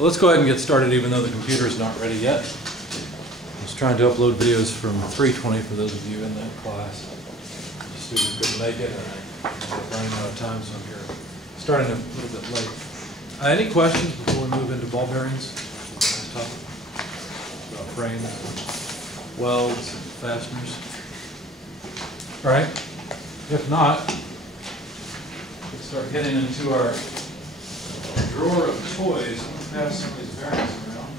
Well, let's go ahead and get started even though the computer is not ready yet. I was trying to upload videos from 320 for those of you in that class. The student couldn't make it and I'm running out of time, so I'm here starting a little bit late. Any questions before we move into ball bearings? Last topic about frames, welds, and fasteners. All right. If not, let's start getting into our drawer of toys. I'm going to pass some of these bearings around.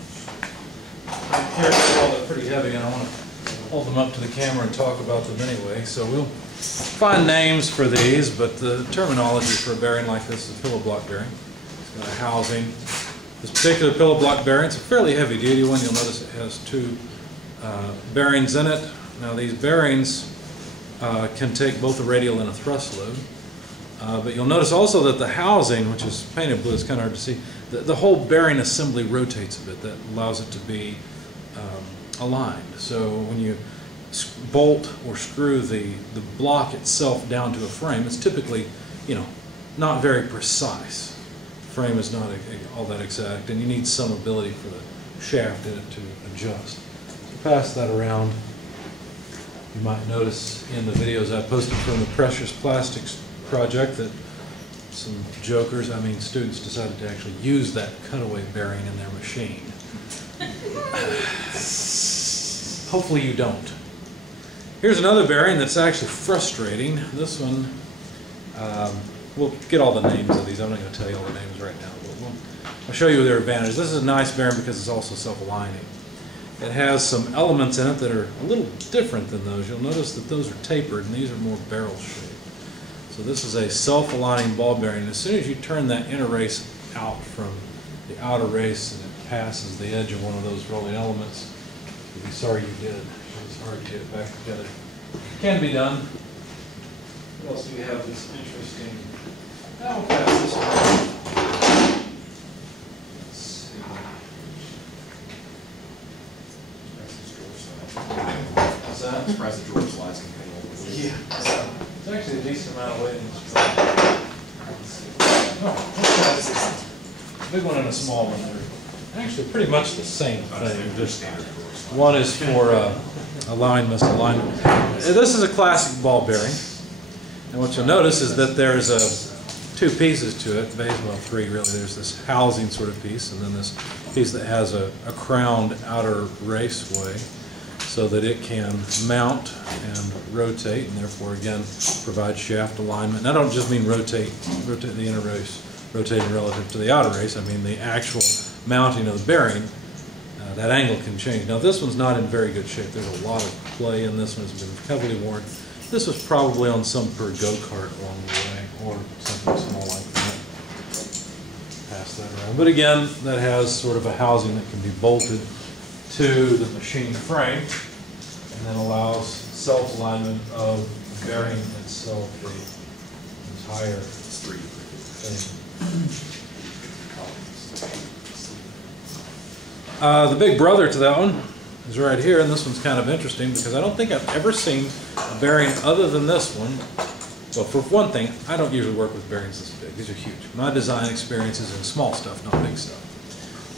I'm careful, they're pretty heavy, and I want to hold them up to the camera and talk about them anyway. So we'll find names for these, but the terminology for a bearing like this is a pillow block bearing. It's got a housing. This particular pillow block bearing, it's a fairly heavy duty one. You'll notice it has two bearings in it. Now these bearings can take both a radial and a thrust load. But you'll notice also that the housing, which is painted blue, it's kind of hard to see, the whole bearing assembly rotates a bit. That allows it to be aligned. So when you bolt or screw the block itself down to a frame, it's typically, not very precise. The frame is not all that exact, and you need some ability for the shaft in it to adjust. So pass that around. You might notice in the videos I posted from the Precious Plastics project that some students decided to actually use that cutaway bearing in their machine. Hopefully you don't. Here's another bearing that's actually frustrating. This one, we'll get all the names of these. I'm not going to tell you all the names right now, but I'll show you their advantages. This is a nice bearing because it's also self-aligning. It has some elements in it that are a little different than those. You'll notice that those are tapered and these are more barrel shaped. So this is a self-aligning ball bearing. As soon as you turn that inner race out from the outer race and it passes the edge of one of those rolling elements, you'll be sorry you did. It's hard to get it back together. It can be done. What else do we have that's interesting? Now we'll pass this around. I'm surprised the drawer slides can hang over. Yeah. It's actually a decent amount of weight in this drawer. Big one and a small one. They're actually pretty much the same thing. Just one is for allowing misalignment. This is a classic ball bearing. And what you'll notice is that there's two pieces to it. Well, three really. There's this housing sort of piece, and then this piece that has a crowned outer raceway, so that it can mount and rotate, and therefore again provide shaft alignment. And I don't just mean rotate the inner race, rotating relative to the outer race. I mean the actual mounting of the bearing. That angle can change. Now this one's not in very good shape. There's a lot of play in this one. It's been heavily worn. This was probably on some per go-kart along the way, or something small like that. Pass that around. But again, that has sort of a housing that can be bolted to the machine frame, and then allows self-alignment of the bearing itself, the entire thing. The big brother to that one is right here, and this one's kind of interesting because I don't think I've ever seen a bearing other than this one. Well, for one thing, I don't usually work with bearings this big. These are huge. My design experience is in small stuff, not big stuff.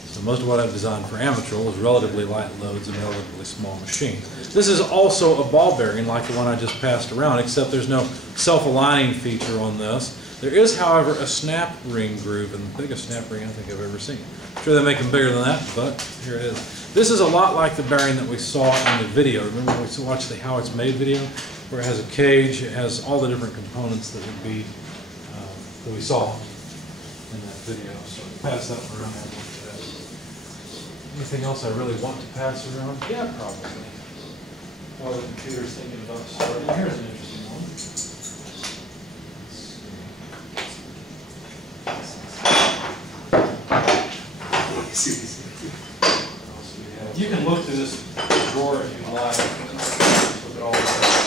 So most of what I've designed for amateur is relatively light loads and relatively small machines. This is also a ball bearing like the one I just passed around, except there's no self-aligning feature on this. There is, however, a snap ring groove, and the biggest snap ring I think I've ever seen. I'm sure they make them bigger than that, but here it is. This is a lot like the bearing that we saw in the video. Remember when we watched the How It's Made video, where it has a cage, it has all the different components that would be that we saw in that video. So pass that one around. Anything else I really want to pass around? Yeah, probably. While the computer's thinking about starting, here's an interesting one. You can look through this drawer if you like. Look at all the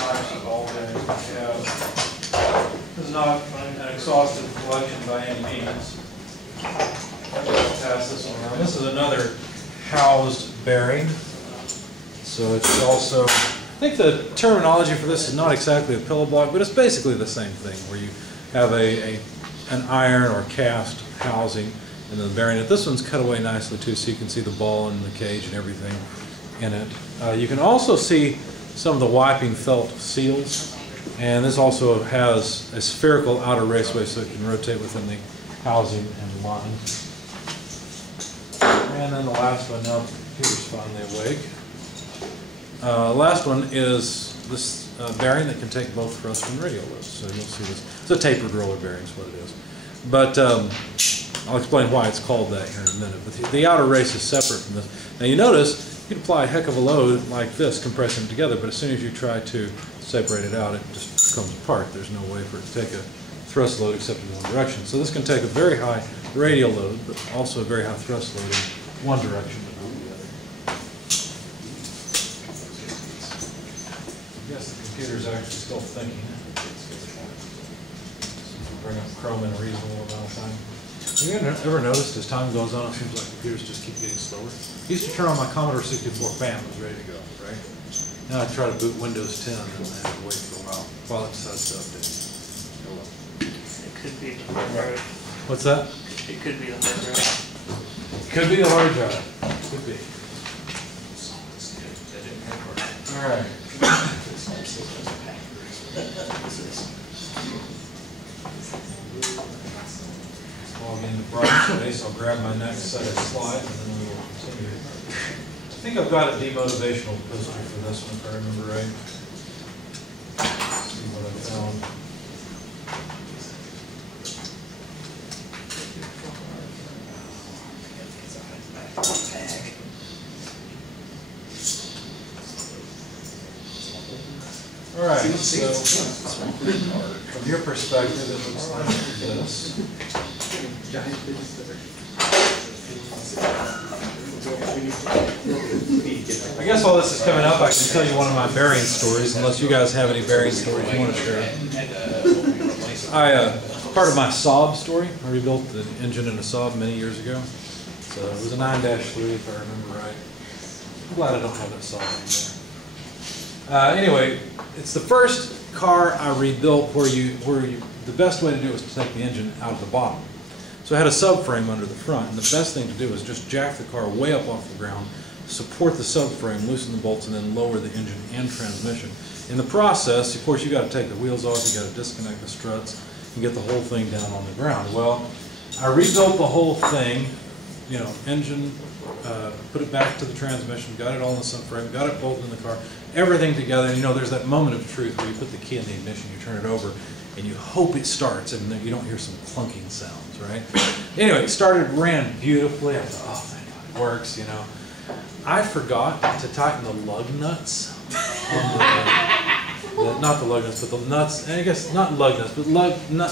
types of ball bearings we have. This is not an exhaustive collection by any means. I'll pass this one around. This is another housed bearing. So it's also, I think the terminology for this is not exactly a pillow block, but it's basically the same thing, where you have an iron or cast housing and the bearing. This one's cut away nicely too, so you can see the ball and the cage and everything in it. You can also see some of the wiping felt seals, and this also has a spherical outer raceway so it can rotate within the housing and line. And then the last one, now the computer's finally awake. Last one is this bearing that can take both thrust and radial loads. So you'll see this. It's a tapered roller bearing is what it is. But I'll explain why it's called that here in a minute. But the outer race is separate from this. Now you notice you can apply a heck of a load like this, compressing it together, but as soon as you try to separate it out, it just comes apart. There's no way for it to take a thrust load except in one direction. So this can take a very high radial load, but also a very high thrust load in one direction, but not the other. I guess the computer's actually still thinking. Bring up Chrome in a reasonable amount of time. Have you ever noticed as time goes on, it seems like computers just keep getting slower? I used to turn on my Commodore 64 fan, it was ready to go, right? Now I try to boot Windows 10 and I have to wait for a while it decides to update. Oh well. It could be the hard drive. What's that? It could be the hard drive. Could be the hard drive. Could be. All right. Log into Brightspace. I'll grab my next set of slides and then we will continue. I think I've got a demotivational poster for this one, if I remember right. Let's see what I found. All right, so from your perspective, it looks like this. I guess while this is coming up, I can tell you one of my bearing stories, unless you guys have any bearing stories you want to share. Part of my Saab story, I rebuilt the engine in a Saab many years ago. So it was a 9-3 if I remember right. I'm glad I don't have that Saab anymore. Anyway, it's the first car I rebuilt where the best way to do it was to take the engine out of the bottom. So I had a subframe under the front, and the best thing to do was just jack the car way up off the ground, support the subframe, loosen the bolts, and then lower the engine and transmission. In the process, of course, you got to take the wheels off, you got to disconnect the struts, and get the whole thing down on the ground. Well, I rebuilt the whole thing, you know, engine, put it back to the transmission, got it all in the subframe, got it bolted in the car, everything together. And you know, there's that moment of truth where you put the key in the ignition, you turn it over, and you hope it starts, and then you don't hear some clunking sounds, right? Anyway, it started, ran beautifully. I thought, oh, thank God, it works, you know. I forgot to tighten the lug nuts on not the lug nuts, but the nuts, and I guess not lug nuts, but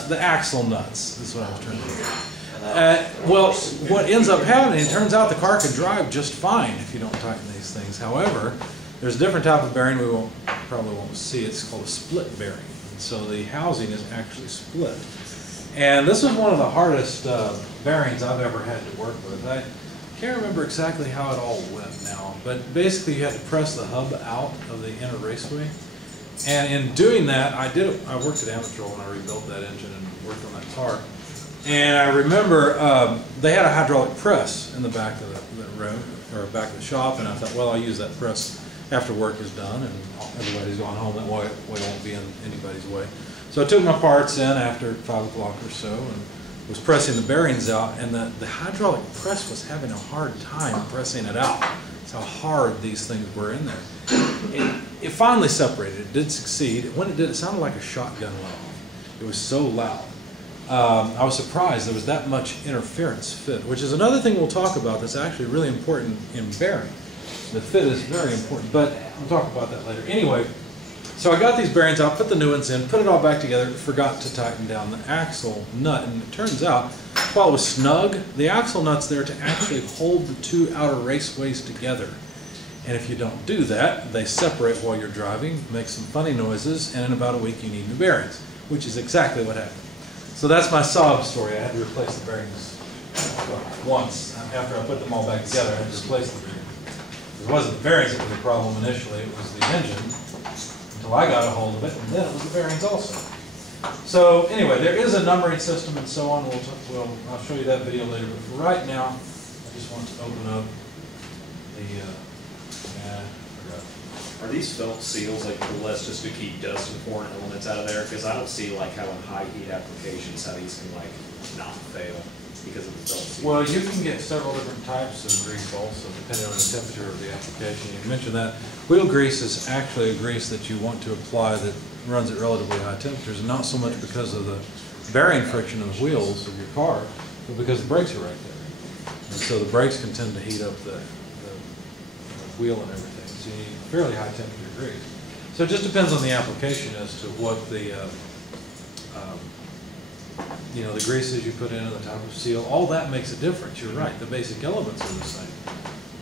the axle nuts is what I was trying to do. Well, what ends up happening, it turns out the car can drive just fine if you don't tighten these things. However, there's a different type of bearing we probably won't see. It's called a split bearing. So the housing is actually split. And this was one of the hardest bearings I've ever had to work with. I can't remember exactly how it all went now, but basically you had to press the hub out of the inner raceway. And in doing that, I worked at Amateur when I rebuilt that engine and worked on that car. And I remember they had a hydraulic press in the back of the room, or back of the shop, and I thought, well, I'll use that press after work is done and everybody's gone home. That way it won't be in anybody's way. So I took my parts in after 5 o'clock or so and was pressing the bearings out, and the hydraulic press was having a hard time pressing it out. That's how hard these things were in there. It finally separated. It did succeed. When it did, it sounded like a shotgun went off. It was so loud. I was surprised there was that much interference fit, which is another thing we'll talk about that's actually really important in bearing. The fit is very important, but we'll talk about that later. Anyway, so I got these bearings out, put the new ones in, put it all back together, forgot to tighten down the axle nut, and it turns out, while it was snug, the axle nut's there to actually hold the two outer raceways together. And if you don't do that, they separate while you're driving, make some funny noises, and in about a week you need new bearings, which is exactly what happened. So that's my Saab story. I had to replace the bearings once. After I put them all back together, I had to replace the bearings. It wasn't the bearings that was the problem initially, it was the engine, until I got a hold of it, and then it was the bearings also. So anyway, there is a numbering system and so on. I'll show you that video later. But for right now, I just want to open up the. Are these felt seals like less just to keep dust and foreign elements out of there? Because I don't see like how in high heat applications how these can like not fail because of the felt seal. Well, you can get several different types of grease also, depending on the temperature of the application. You mentioned that wheel grease is actually a grease that you want to apply that runs at relatively high temperatures, and not so much because of the bearing friction of the wheels of your car, but because the brakes are right there. And so the brakes can tend to heat up the wheel and everything. So you need fairly high temperature grease. So it just depends on the application as to what the the greases you put in and the type of seal. All that makes a difference. You're right. The basic elements are the same.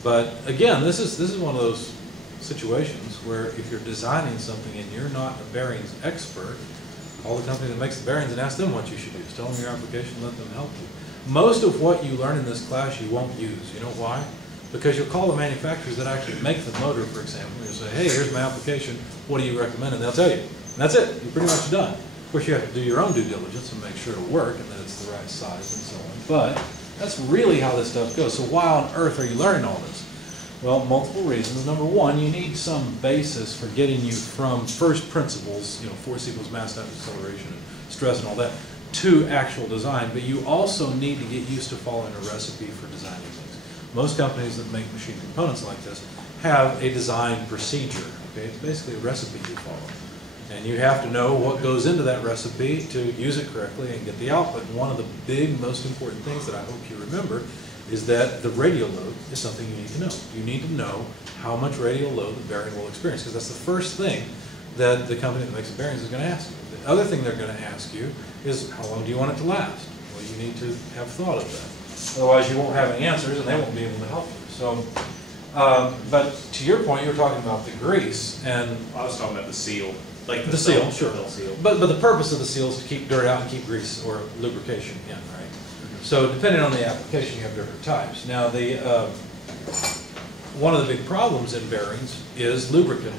But again, this is one of those situations where if you're designing something and you're not a bearings expert, call the company that makes the bearings and ask them what you should use. Tell them your application, let them help you. Most of what you learn in this class you won't use. You know why? Because you'll call the manufacturers that actually make the motor, for example, and you'll say, hey, here's my application, what do you recommend? And they'll tell you. And that's it. You're pretty much done. Of course, you have to do your own due diligence and make sure it'll work and that it's the right size and so on. But that's really how this stuff goes. So why on earth are you learning all this? Well, multiple reasons. Number one, you need some basis for getting you from first principles, force equals mass times acceleration and stress and all that, to actual design. But you also need to get used to following a recipe for designing things. Most companies that make machine components like this have a design procedure. Okay, it's basically a recipe you follow. And you have to know what goes into that recipe to use it correctly and get the output. And one of the big, most important things that I hope you remember is that the radial load is something you need to know. You need to know how much radial load the bearing will experience, because that's the first thing that the company that makes the bearings is going to ask you. The other thing they're going to ask you is, how long do you want it to last? Well, you need to have thought of that. Otherwise, you won't have any answers and they won't be able to help you. So, but to your point, you were talking about the grease, and I was talking about the seal. Like the seal, felt sure. seal. But the purpose of the seal is to keep dirt out and keep grease or lubrication in, right? So depending on the application, you have different types. Now, one of the big problems in bearings is lubricant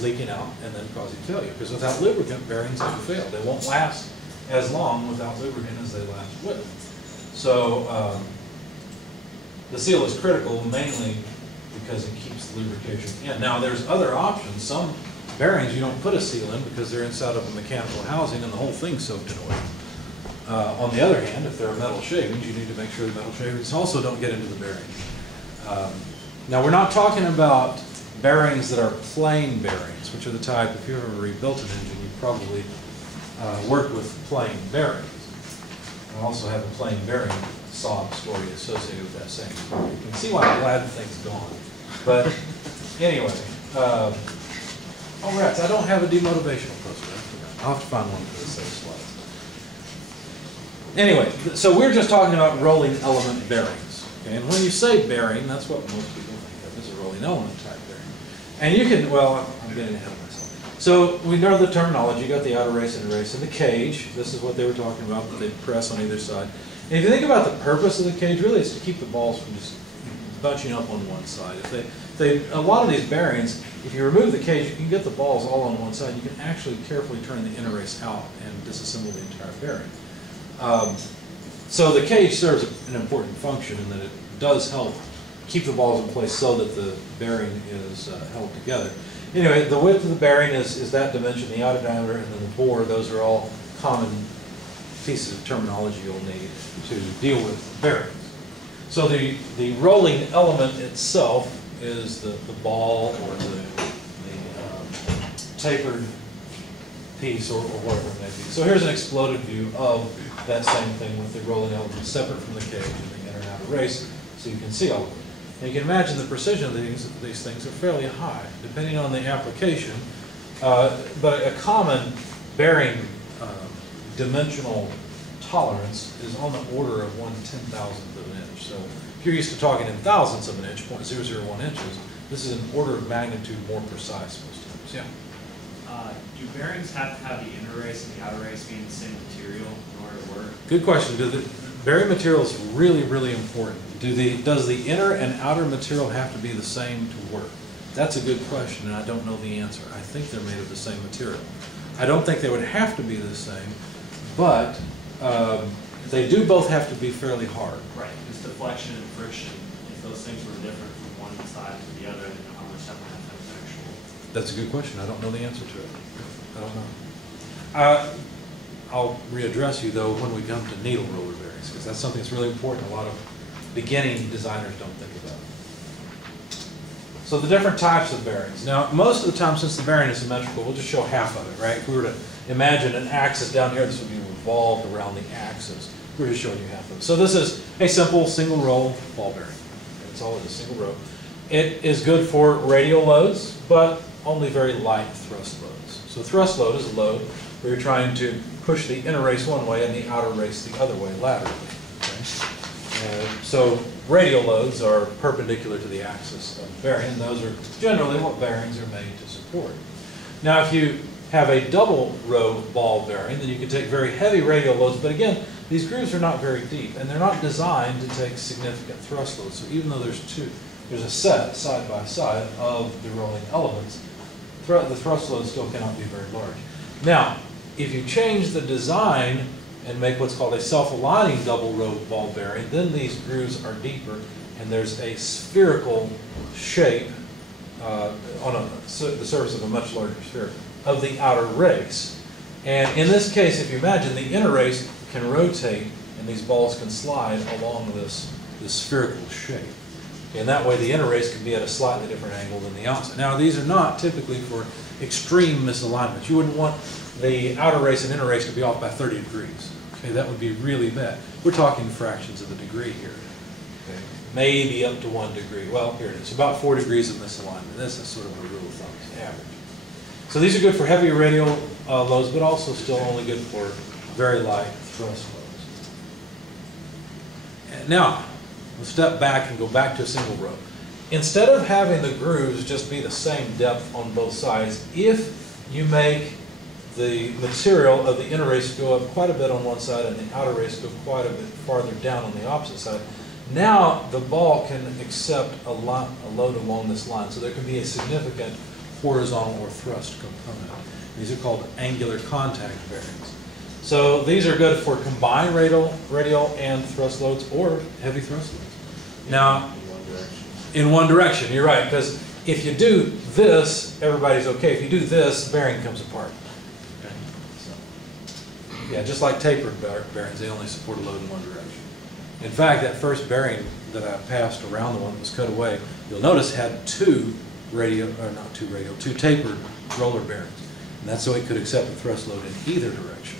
leaking out and then causing failure. Because without lubricant, bearings never fail. They won't last as long without lubricant as they last with. So the seal is critical mainly because it keeps the lubrication in. Now, there's other options. Some bearings you don't put a seal in because they're inside of a mechanical housing and the whole thing's soaked in oil. On the other hand, if there are metal shavings, you need to make sure the metal shavings also don't get into the bearing. Now, we're not talking about bearings that are plain bearings, which are the type, if you've ever rebuilt an engine, you probably worked with plain bearings. I also have a plain bearing sob story associated with that same story. You can see why I'm glad the thing's gone. But anyway, oh, rats, I don't have a demotivational poster. I'll have to find one for the set of slides. Anyway, so we're just talking about rolling element bearings. Okay? And when you say bearing, that's what most people think of as a rolling element type bearing. And you can, well, I'm getting ahead of myself. So we know the terminology. You got the outer race, inner race, and the cage. This is what they were talking about, that they press on either side. And if you think about the purpose of the cage, really it's to keep the balls from just bunching up on one side. A lot of these bearings, if you remove the cage, you can get the balls all on one side. You can actually carefully turn the inner race out and disassemble the entire bearing. So the cage serves an important function in that it does help keep the balls in place so that the bearing is held together. Anyway, the width of the bearing is that dimension, the outer diameter, and then the bore. Those are all common pieces of terminology you'll need to deal with bearings. So the rolling element itself is the ball or the tapered piece or whatever it may be. So here's an exploded view of that same thing with the rolling element separate from the cage and the inner and outer race, so you can see all of it. And you can imagine the precision of these things are fairly high, depending on the application. But a common bearing dimensional tolerance is on the order of 1/10,000th of an inch. So if you're used to talking in thousandths of an inch, 0.001 inches, this is an order of magnitude more precise most times. Yeah. Do bearings have to have the inner race and the outer race being the same material in order to work? Good question. Bearing material is really, really important. Does the inner and outer material have to be the same to work? That's a good question, and I don't know the answer. I think they're made of the same material. I don't think they would have to be the same, but they do both have to be fairly hard. Right, because deflection and friction, if those things were different from one side to the other, then how much that would have to actual. That's a good question. I don't know the answer to it. I don't know. I'll readdress you, though, when we come to needle roller bearings, because that's something that's really important. A lot of beginning designers don't think about. So the different types of bearings. Now, most of the time, since the bearing is symmetrical, we'll just show half of it, right? If we were to imagine an axis down here, this would be revolved around the axis. We're just showing you half of it. So this is a simple single roll ball bearing. It's all in a single row. It is good for radial loads, but only very light thrust loads. So thrust load is a load where you're trying to push the inner race one way and the outer race the other way laterally. Okay? So radial loads are perpendicular to the axis of the bearing, and those are generally what bearings are made to support. Now, if you have a double row ball bearing, then you can take very heavy radial loads, but again, these grooves are not very deep, and they're not designed to take significant thrust loads. So even though there's a set side by side of the rolling elements, the thrust load still cannot be very large. Now, if you change the design and make what's called a self-aligning double row ball bearing, then these grooves are deeper, and there's a spherical shape on the surface of a much larger sphere of the outer race. And in this case, if you imagine, the inner race can rotate, and these balls can slide along this spherical shape. And that way the inner race can be at a slightly different angle than the outside. Now, these are not typically for extreme misalignments. You wouldn't want the outer race and inner race to be off by 30 degrees. Okay, that would be really bad. We're talking fractions of a degree here. Okay, maybe up to 1 degree. Well, here it is, about 4 degrees of misalignment. This is sort of a rule of thumb, it's average. So these are good for heavy radial loads, but also still only good for very light thrust loads. And now, we'll step back and go back to a single row. Instead of having the grooves just be the same depth on both sides, if you make the material of the inner race go up quite a bit on one side and the outer race go quite a bit farther down on the opposite side, now the ball can accept a load along this line. So there can be a significant horizontal or thrust component. These are called angular contact bearings. So these are good for combined radial and thrust loads or heavy thrust loads. Now, in one direction, you're right, because if you do this, everybody's okay. If you do this, bearing comes apart. Okay? So, yeah, just like tapered bearings, they only support a load in one direction. In fact, that first bearing that I passed around, the one that was cut away, you'll notice had two tapered roller bearings. And that's so it could accept the thrust load in either direction.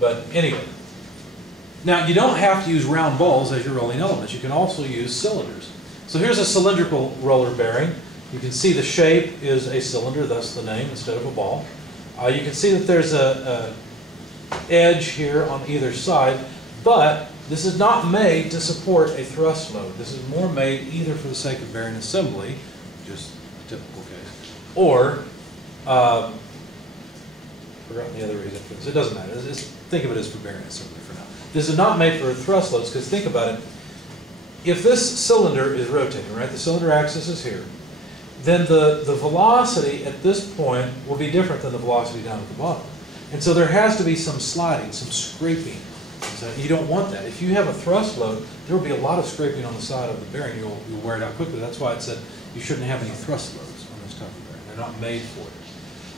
But anyway, now you don't have to use round balls as your rolling elements. You can also use cylinders. So here's a cylindrical roller bearing. You can see the shape is a cylinder, thus the name, instead of a ball. You can see that there's a edge here on either side, but this is not made to support a thrust load. This is more made either for the sake of bearing assembly, just a typical case, or forgotten the other reason for this. It doesn't matter. Think of it as for bearing assembly for now. This is not made for thrust loads, because think about it. If this cylinder is rotating, right, the cylinder axis is here, then the velocity at this point will be different than the velocity down at the bottom. And so there has to be some sliding, some scraping. So you don't want that. If you have a thrust load, there will be a lot of scraping on the side of the bearing. You'll wear it out quickly. That's why it said you shouldn't have any thrust loads on this type of bearing. They're not made for it.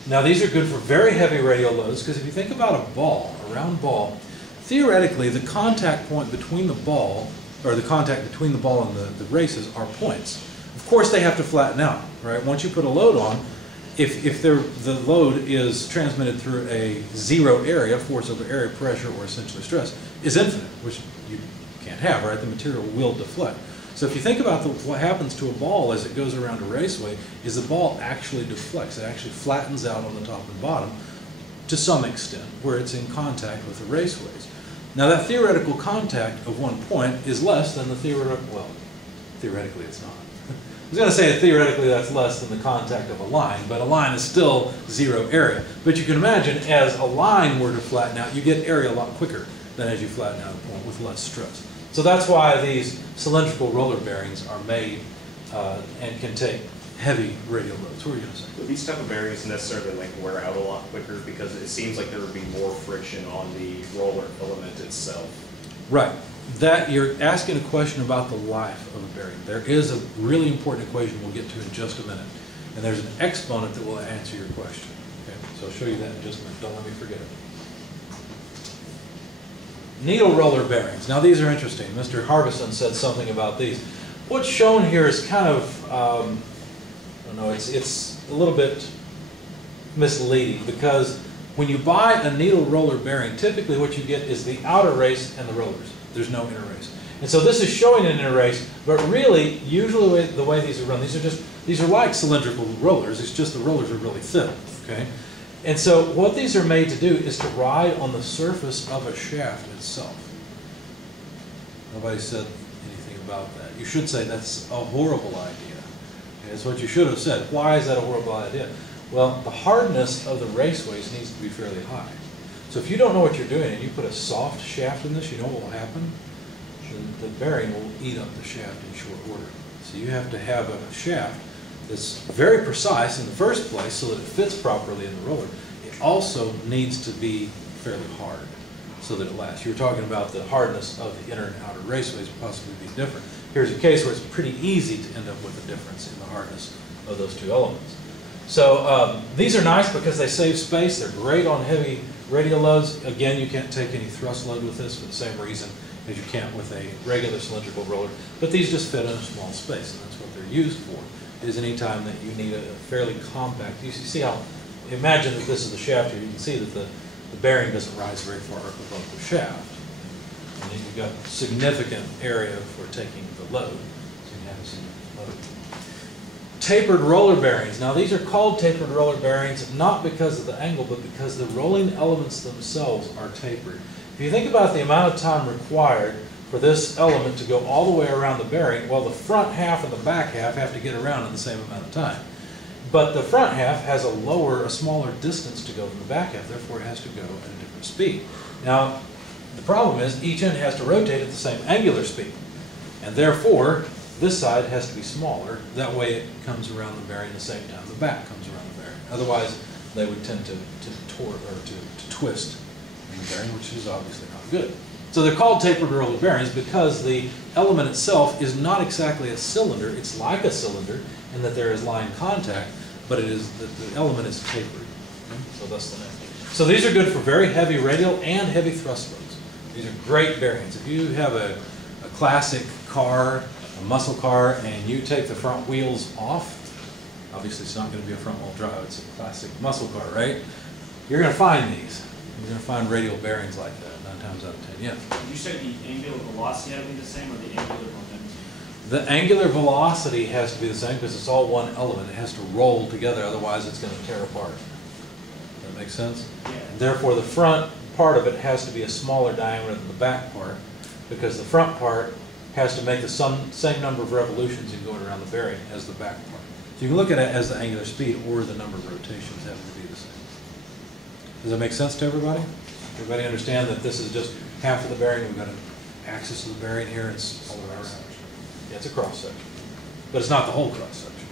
Now, these are good for very heavy radial loads, because if you think about a ball, a round ball, theoretically the contact point between the ball, or the contact between the ball and the races are points. Of course, they have to flatten out, right? Once you put a load on, if the load is transmitted through a zero area, force over area pressure, or essentially stress, is infinite, which you can't have, right? The material will deflect. So if you think about what happens to a ball as it goes around a raceway, is the ball actually deflects. It actually flattens out on the top and bottom to some extent, where it's in contact with the raceways. Now, that theoretical contact of one point is less than the theoretical, well, theoretically it's not. I was going to say that theoretically that's less than the contact of a line, but a line is still zero area. But you can imagine, as a line were to flatten out, you get area a lot quicker than as you flatten out a point with less stress. So that's why these cylindrical roller bearings are made and can take heavy radial loads. What were you going to say? Would these type of bearings necessarily like wear out a lot quicker because it seems like there would be more friction on the roller filament itself? Right. That you're asking a question about the life of a bearing. There is a really important equation we'll get to in just a minute, and there's an exponent that will answer your question. Okay, so I'll show you that in just a minute. Don't let me forget it. Needle roller bearings. Now these are interesting. Mr. Harbison said something about these. What's shown here is kind of, I don't know, it's a little bit misleading because when you buy a needle roller bearing, typically what you get is the outer race and the rollers. There's no inner race. And so this is showing an inner race, but really, usually the way these are run, these are like cylindrical rollers, it's just the rollers are really thin, okay? And so what these are made to do is to ride on the surface of a shaft itself. Nobody said anything about that. You should say that's a horrible idea. Okay, that's what you should have said. Why is that a horrible idea? Well, the hardness of the raceways needs to be fairly high. So if you don't know what you're doing and you put a soft shaft in this, you know what will happen? The bearing will eat up the shaft in short order. So you have to have a shaft that's very precise in the first place so that it fits properly in the roller. It also needs to be fairly hard so that it lasts. You were talking about the hardness of the inner and outer raceways possibly being different. Here's a case where it's pretty easy to end up with a difference in the hardness of those two elements. So these are nice because they save space. They're great on heavy radial loads. Again, you can't take any thrust load with this for the same reason as you can't with a regular cylindrical roller. But these just fit in a small space, and that's what they're used for, is any time that you need a fairly compact. You see how, imagine that this is the shaft here. You can see that the bearing doesn't rise very far above the shaft. And then you've got significant area for taking the load. So you have a significant load. Tapered roller bearings. Now these are called tapered roller bearings not because of the angle, but because the rolling elements themselves are tapered. If you think about the amount of time required for this element to go all the way around the bearing, well, the front half and the back half have to get around in the same amount of time. But the front half has a smaller distance to go than the back half, therefore it has to go at a different speed. Now, the problem is each end has to rotate at the same angular speed, and therefore this side has to be smaller. That way it comes around the bearing the same time the back comes around the bearing. Otherwise, they would tend to twist in the bearing, which is obviously not good. So they're called tapered roller bearings because the element itself is not exactly a cylinder. It's like a cylinder in that there is line contact, but it is the element is tapered. Okay? So that's the name. So these are good for very heavy radial and heavy thrust loads. These are great bearings. If you have a classic car, a muscle car, and you take the front wheels off, obviously it's not going to be a front wheel drive, it's a classic muscle car, right? You're going to find these. You're going to find radial bearings like that 9 times out of 10, yeah. Did you say the angular velocity had to be the same or the angular momentum? The angular velocity has to be the same because it's all one element. It has to roll together, otherwise it's going to tear apart. That make sense? Yeah. And therefore the front part of it has to be a smaller diameter than the back part because the front part has to make the same number of revolutions in going around the bearing as the back part. So you can look at it as the angular speed or the number of rotations having to be the same. Does that make sense to everybody? Everybody understand that this is just half of the bearing. We've got an axis of the bearing here. It's all around. Yeah, it's a cross section, but it's not the whole cross section.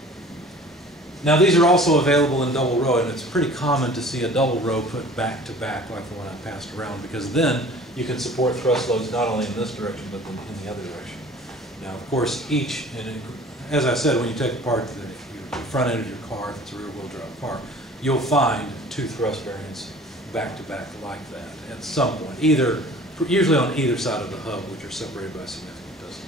Now these are also available in double row, and it's pretty common to see a double row put back to back like the one I passed around, because then you can support thrust loads not only in this direction but in the other direction. Now, of course, each, and as I said, when you take apart the front end of your car, if it's a rear-wheel drive car, you'll find 2 thrust bearings back to back like that at some point, usually on either side of the hub, which are separated by a significant distance.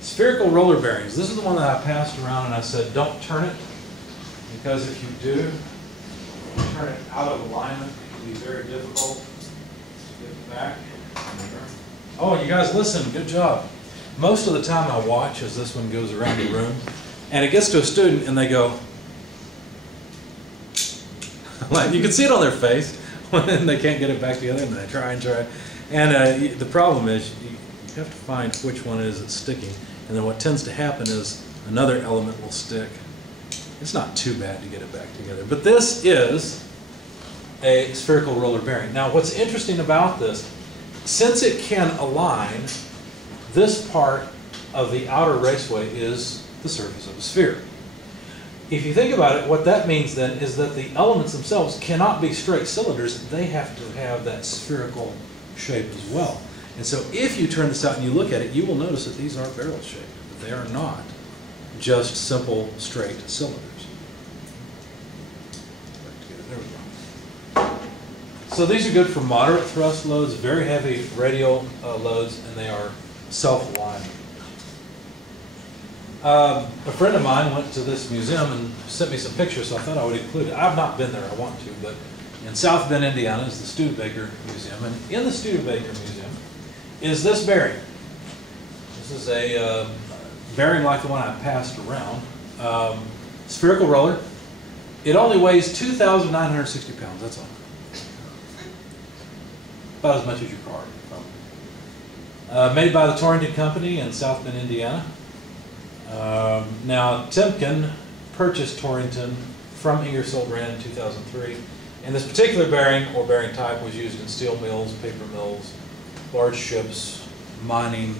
Spherical roller bearings. This is the one that I passed around and I said don't turn it, because if you do turn it out of alignment, it can be very difficult to get back. Oh, you guys listen, good job. Most of the time I watch as this one goes around the room, and it gets to a student and they go, like, you can see it on their face when they can't get it back together and they try and try. And the problem is you have to find which one it is that's sticking. And then what tends to happen is another element will stick. It's not too bad to get it back together. But this is a spherical roller bearing. Now what's interesting about this, since it can align, this part of the outer raceway is the surface of a sphere. If you think about it, what that means then is that the elements themselves cannot be straight cylinders. They have to have that spherical shape as well. And so if you turn this out and you look at it, you will notice that these are barrel shaped. They are not just simple straight cylinders. There we go. So these are good for moderate thrust loads, very heavy radial loads, and they are self-aligning. A friend of mine went to this museum and sent me some pictures, so I thought I would include it. I've not been there, I want to, but in South Bend, Indiana is the Studebaker Museum, and in the Studebaker Museum is this bearing. This is a bearing like the one I passed around. Spherical roller. It only weighs 2,960 pounds, that's all. About as much as your car, probably. Made by the Torrington Company in South Bend, Indiana. Now, Timken purchased Torrington from Ingersoll Rand in 2003, and this particular bearing or bearing type was used in steel mills, paper mills, large ships, mining,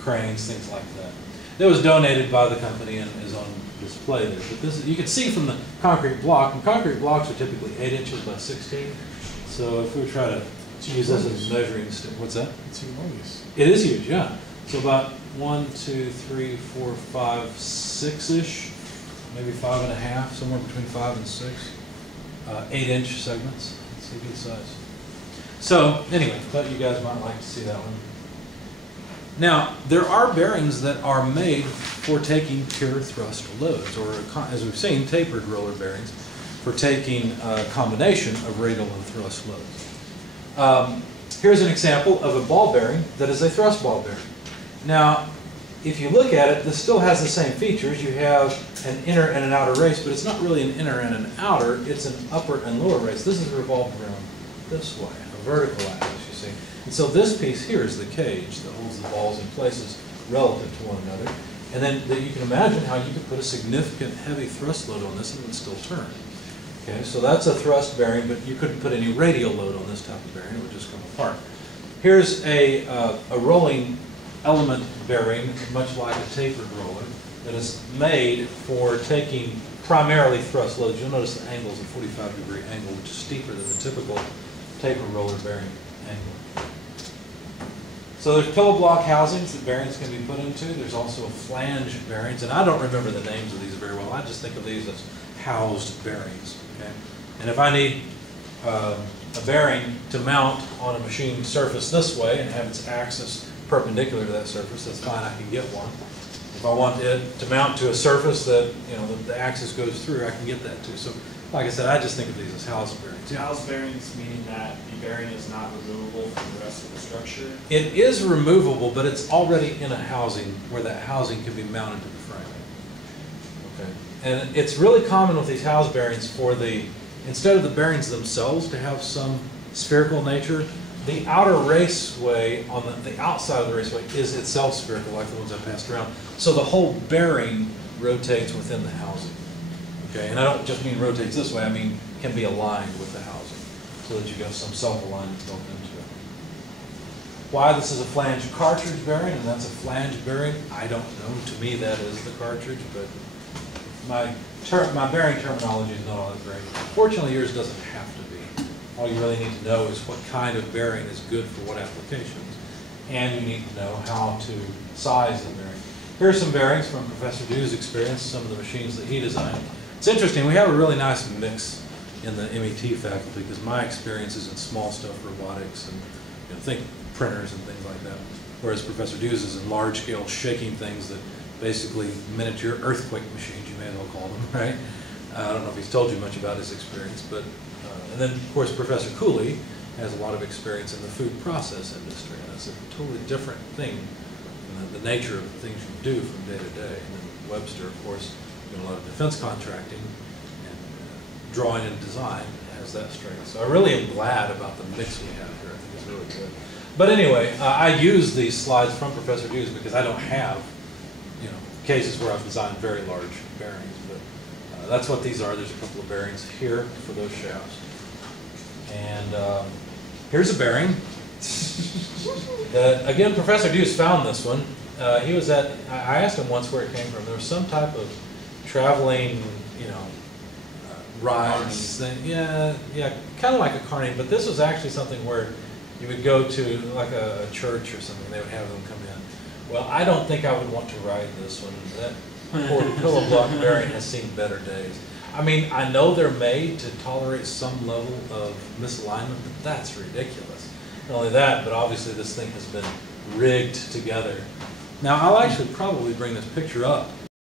cranes, things like that. It was donated by the company and is on display there. But this, you can see from the concrete block, and concrete blocks are typically 8 inches by 16. So if we try to use this as a measuring stick, what's that? It's humongous. It is huge, yeah. So about 1, 2, 3, 4, 5, 6-ish, maybe 5.5, somewhere between 5 and 6. 8-inch segments. It's a good size. So anyway, thought you guys might like to see that one. Now, there are bearings that are made for taking pure thrust loads, or as we've seen, tapered roller bearings for taking a combination of radial and thrust loads. Here's an example of a ball bearing that is a thrust ball bearing. Now, if you look at it, this still has the same features. You have an inner and an outer race, but it's not really an inner and an outer, it's an upper and lower race. This is revolved around this way, a vertical axis, you see. And so this piece here is the cage that holds the balls in places relative to one another. And then you can imagine how you could put a significant heavy thrust load on this and it would still turn. Okay, so that's a thrust bearing, but you couldn't put any radial load on this type of bearing, it would just come apart. Here's a rolling element bearing, much like a tapered roller, that is made for taking primarily thrust loads. You'll notice the angle is a 45-degree angle, which is steeper than the typical tapered roller bearing angle. So there's pillow block housings that bearings can be put into. There's also flange bearings, and I don't remember the names of these very well. I just think of these as housed bearings. Okay? And if I need a bearing to mount on a machine surface this way and have its axis perpendicular to that surface, that's fine, I can get one. If I want it to mount to a surface that, you know, the axis goes through, I can get that too. So, like I said, I just think of these as housed bearings. House bearings meaning that the bearing is not removable from the rest of the structure? It is removable, but it's already in a housing where that housing can be mounted to the frame. Okay. And it's really common with these house bearings for the, instead of the bearings themselves to have some spherical nature, the outer raceway on the outside of the raceway is itself spherical, like the ones I passed around. So the whole bearing rotates within the housing. Okay, and I don't just mean rotates this way, I mean can be aligned with the housing so that you get some self-alignment built into it. Why this is a flange cartridge bearing and that's a flange bearing, I don't know. To me that is the cartridge, but my bearing terminology is not all that great. Fortunately yours doesn't have to be. All you really need to know is what kind of bearing is good for what applications, and you need to know how to size the bearing. Here are some bearings from Professor Dew's experience, some of the machines that he designed. It's interesting, we have a really nice mix in the MET faculty because my experience is in small stuff, robotics, and think printers and things like that, whereas Professor Dew's is in large scale shaking things that basically miniature earthquake machines, you may as well call them, right? I don't know if he's told you much about his experience, but and then, of course, Professor Cooley has a lot of experience in the food process industry, and that's a totally different thing than the nature of the things you do from day to day. And then Webster, of course, doing a lot of defense contracting and drawing and design has that strength. So I really am glad about the mix we have here. I think it's really good. But anyway, I use these slides from Professor Dew's because I don't have, cases where I've designed very large bearings. But that's what these are. There's a couple of bearings here for those shafts. And here's a bearing. Again, Professor Dew's found this one. He was at, I asked him once where it came from. There was some type of traveling, you know, rides thing. Yeah, kind of like a carny, but this was actually something where you would go to like a church or something, they would have them come in. Well, I don't think I would want to ride this one. That poor pillow block bearing has seen better days. I mean, I know they're made to tolerate some level of misalignment, but that's ridiculous. Not only that, but obviously this thing has been rigged together. Now, I'll actually probably bring this picture up